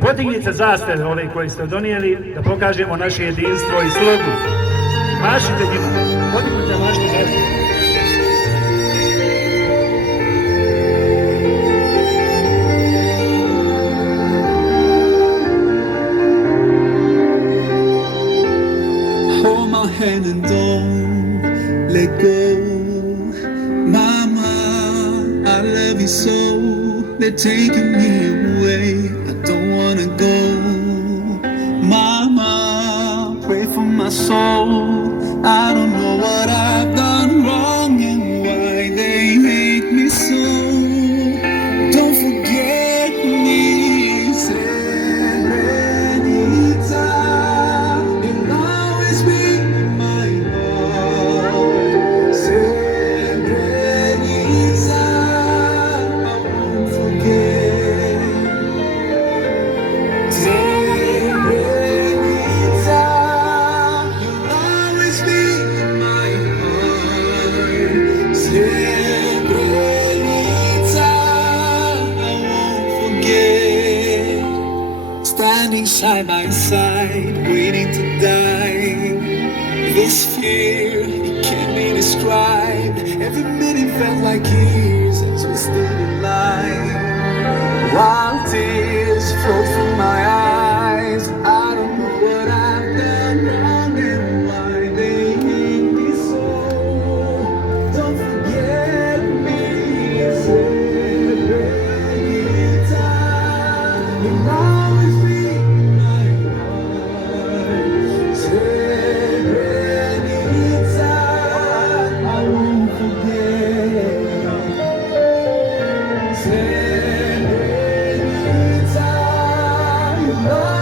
Podignite zastave ove koje ste donijeli, da pokažemo naše jedinstvo i slogu. Mašite njima, podignite, mašite zastave. Hand and don't let go. Mama, I love you so. They're taking me away. I don't wanna go. Mama, pray for my soul. I don't know what I've done wrong and why they hate me so. Don't forget me, Srebrenica. You'll always be side by side, waiting to die. This fear, it can't be described. Every minute felt like years as we stayed alive. Wild tears flowed from my eyes. I don't know what I've done wrong and why they hate me so. Don't forget me, Srebreniца. You'll always be Srebreniца, you know.